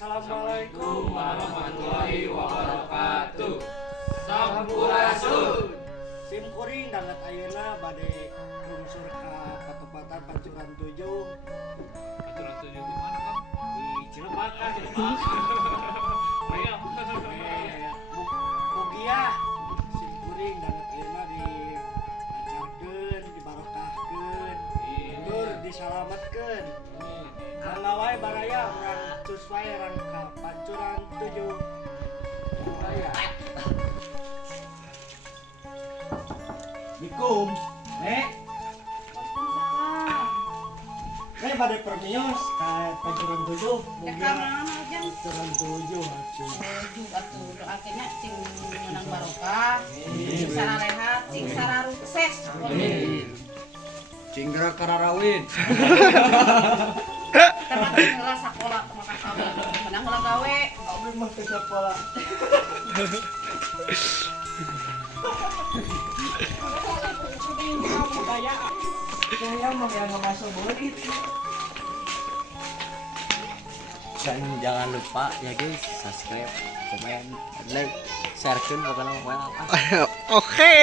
Assalamualaikum warahmatullahi wabarakatuh. Sampurasun. Sim kuring dangat ayeuna bade lungsur ka patepatan Pancuran 7. Pancuran 7 di mana, Kang? Di Cilemak kan. Aya. Mugia sim kuring dangat ayeuna dilancarkeun, dibarokahkeun, tur disalametkeun. Karena wae baraya urang cus wae rang ka Pancuran 7. Baraya. Assalamualaikum. Pada permios ka Pancuran 7. Mugia Pancuran 7 atuh. Atuh doakeunnya cing menang barokah, cing sararehat, cing sararukses. Cing gerak kararawin. Teman heula sakola makan kami. Menang heula gawe. Abdi mah teh sakola. Saya mau yang masuk murid. Dan jangan lupa ya guys, subscribe, komen, like, sharekan pokoknya apa. Oke.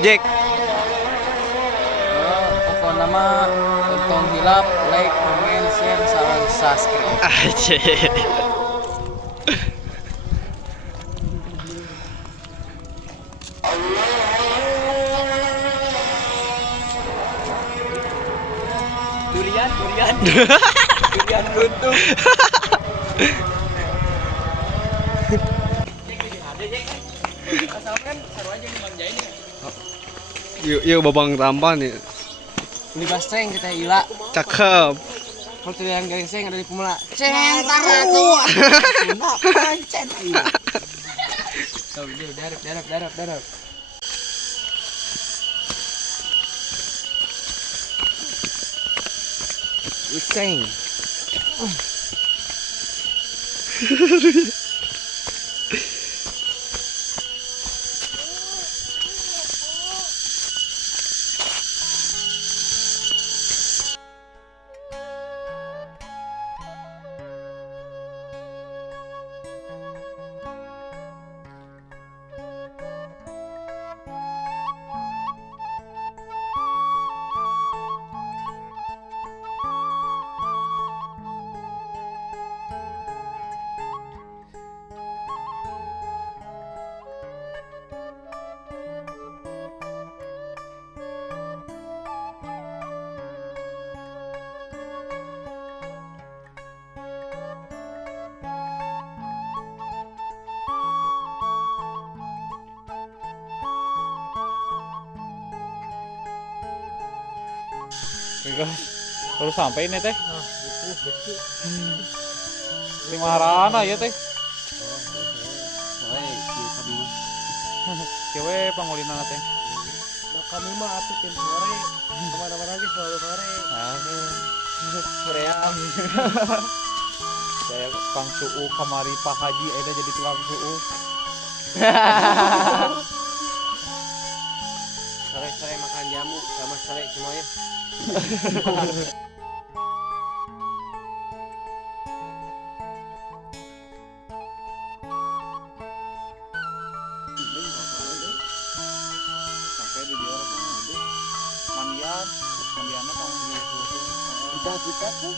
Jack. Pokoknya mah tonton hilap, like, komen, share, sarang subscribe. Aja. Durian runtuh. Asalkan seru aja dimanjain ya. Yuk babang tampan ya. Ini baseng kita ila. Cakep. Kalau yang gengseng ada di pemula. Centang atuh. Tuna pancen ila. So, darap. Useng. Baru sampai ini teh. Di marana ya teh. Cewe pangulinan teh. Kami mah atuh tim sore. Kemana-mana lagi selalu sore. Korea. Saya Kang Suu kamari Pak Haji ada jadi tukang Suu. Sore makan jamu sama sore semuanya. Sampai di dia orang ada mandian tong Kita tuh.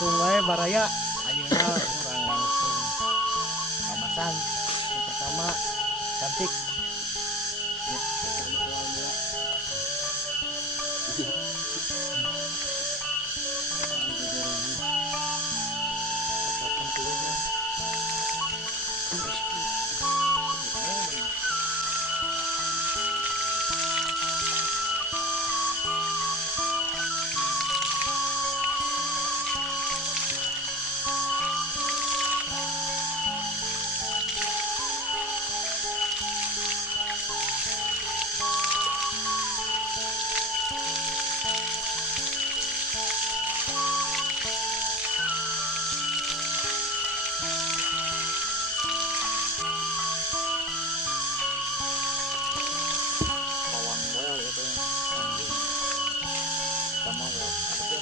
langsung wae baraya ayeuna urang langsung pamasan yang pertama cantik ya pertama awal mula Pawang well itu. Sama well. Ada.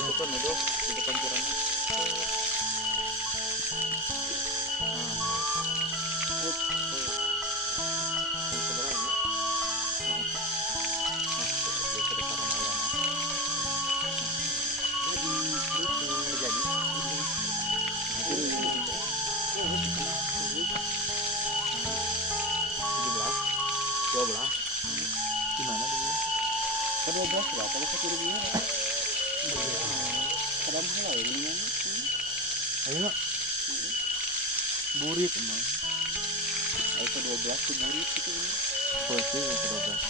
Itu kan itu di depan kurangnya. Gimana dia? Kan 12 berapa kalau 1 rupiah? Kadang pula ya mendingan. ayo nak burit emang Ayo ke 12 ke burit gitu. Pasti ke 12.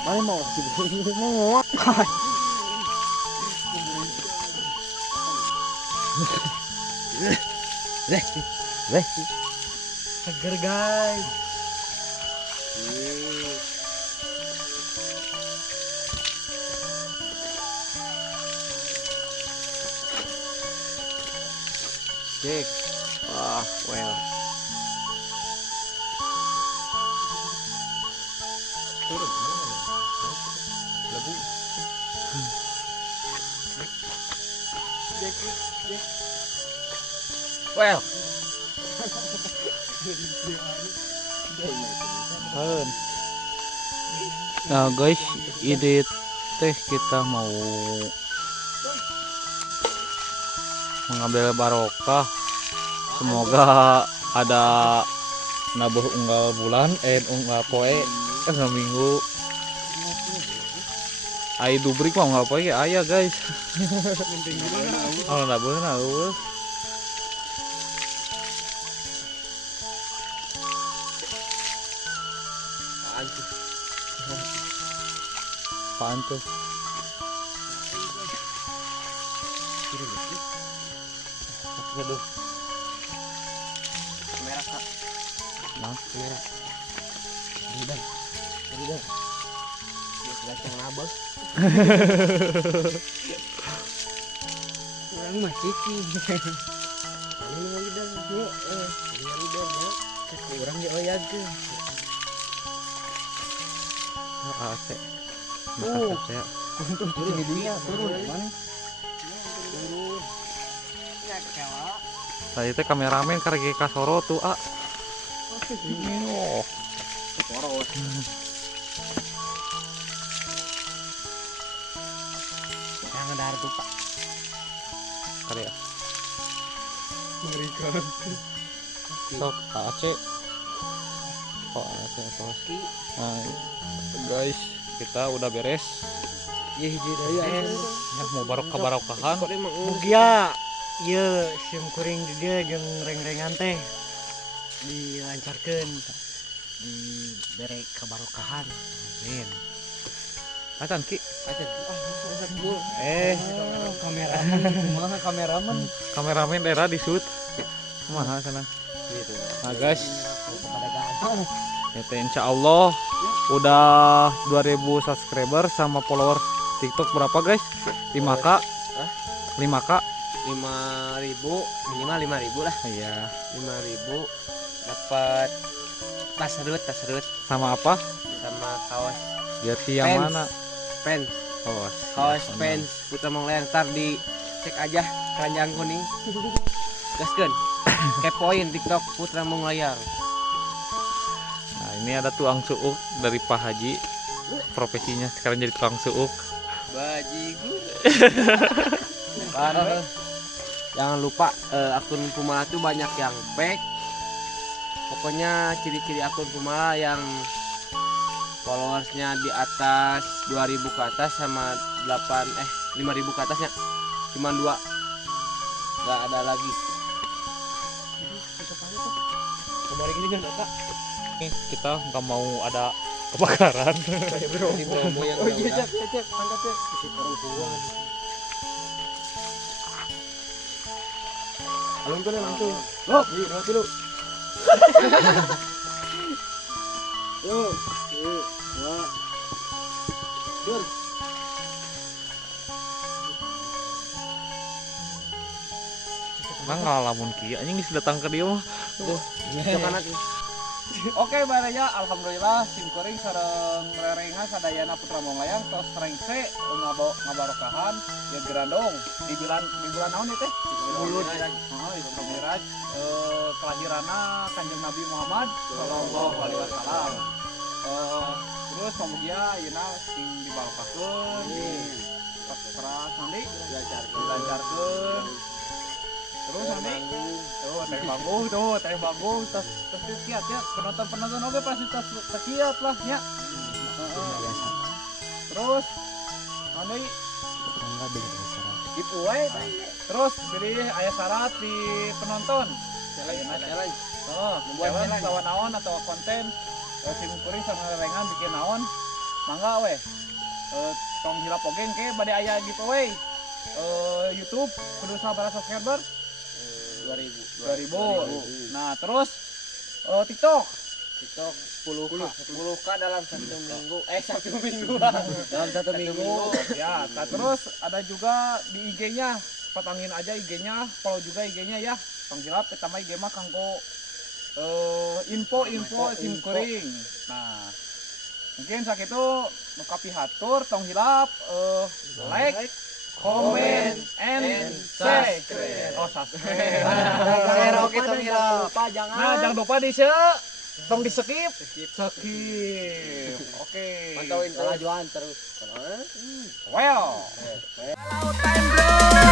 mana mau sih mau seger guys Cek. Wah, well. Well. Nah guys, ini teh kita mau mengambil barokah. Semoga ada nabuh unggal bulan, unggal poe, unggal minggu. Ai dubrik mah unggal poe aya guys. Oh nabuh nabuh. Apaan tuh? Aduh. Merah Kak. Nah, merah ribet gacang abang orang mah cici ini ribet orang dioyagkeun AC. Maka saya turun di dunia turun mana tadi teh kameramen karek kasoro tuh ah. Oh. Poros. yang ngedar tuh pak Kali ya. mengerikan Sok AC. Oh AC terus. Nah, guys, kita udah beres. ya hiji daya Ya mau barokah-barokahan. mugia ieu sim kuring di dia jeung reng-rengan teh dilancarkeun dibere kabarokahan amin Acan Ki. kameramen kumaha kameramen Kameramen era di shoot. Kumaha sana? gitu Nah, guys, kepada gampang Ya teh, insya Allah udah 2000 subscriber sama followers TikTok berapa guys? 5K. 5K. 5.000 minimal 5.000 lah. Iya. 5.000 dapat tas serut Sama apa? sama kaos Jersey yang Pants. mana? pen Oh, kaos siap, pens Putra Monglayang, ntar di cek aja keranjang kuning. Gaskeun kepoin TikTok Putra Monglayang. Nah, ini ada tukang suuk dari Pak Haji. Profesinya sekarang jadi tukang suuk. Bajigur. Parah. Jangan lupa akun Pumala tuh banyak yang fake. Pokoknya ciri-ciri akun Pumala yang followersnya di atas 2000 ke atas sama 5.000 ke atasnya cuma 2, nggak ada lagi. Kemarin gini kan Kak. Kita nggak mau ada kebakaran. Oh iya, cek angkat ya. Alungkeun langsung. Loh, ieu dua tilu. Yo, dua. Dur. Nah ngalamun kieu anjing geus datang ke dia mah. Oke, baraya alhamdulillah simkuring sareng rerengan sadayana Putra Monglayang tos rengse ngabarokahan ya gerandong di bulan naon ieu teh? Bulan Miraj. Itu Miraj kelahiranna Kanjeng Nabi Muhammad sallallahu alaihi wasallam. Terus kemudian ayeuna sing dibarokakeun keras nanti dilancarkeun. Terus nanti teh banggung tas kiat ya penonton oke pasti tas kiat lah ya. Terus nanti giveaway terus pilih aya syarat di penonton challenge challenge lawan naon atau konten simkuring sama rengan bikin naon mangga we tong hilap oge ke bade aya giveaway YouTube kudu sabaraha subscriber 2000. Nah, terus TikTok 10k dalam 1 minggu. 1 minggu. dalam 1 minggu. Ya, nah, terus ada juga di IG-nya. Patangin aja IG-nya, follow juga IG-nya ya. Panggilap pertama IG mah kanggo info simkuring. Nah, mungkin sakitu nu kapihatur tong hilap like, comment, and share. Oh, subscribe. Share oke tong hilap. Nah, jangan lupa di-share. Tong di skip. Oke. Pantauin kemajuan terus. Well. Hello time bro.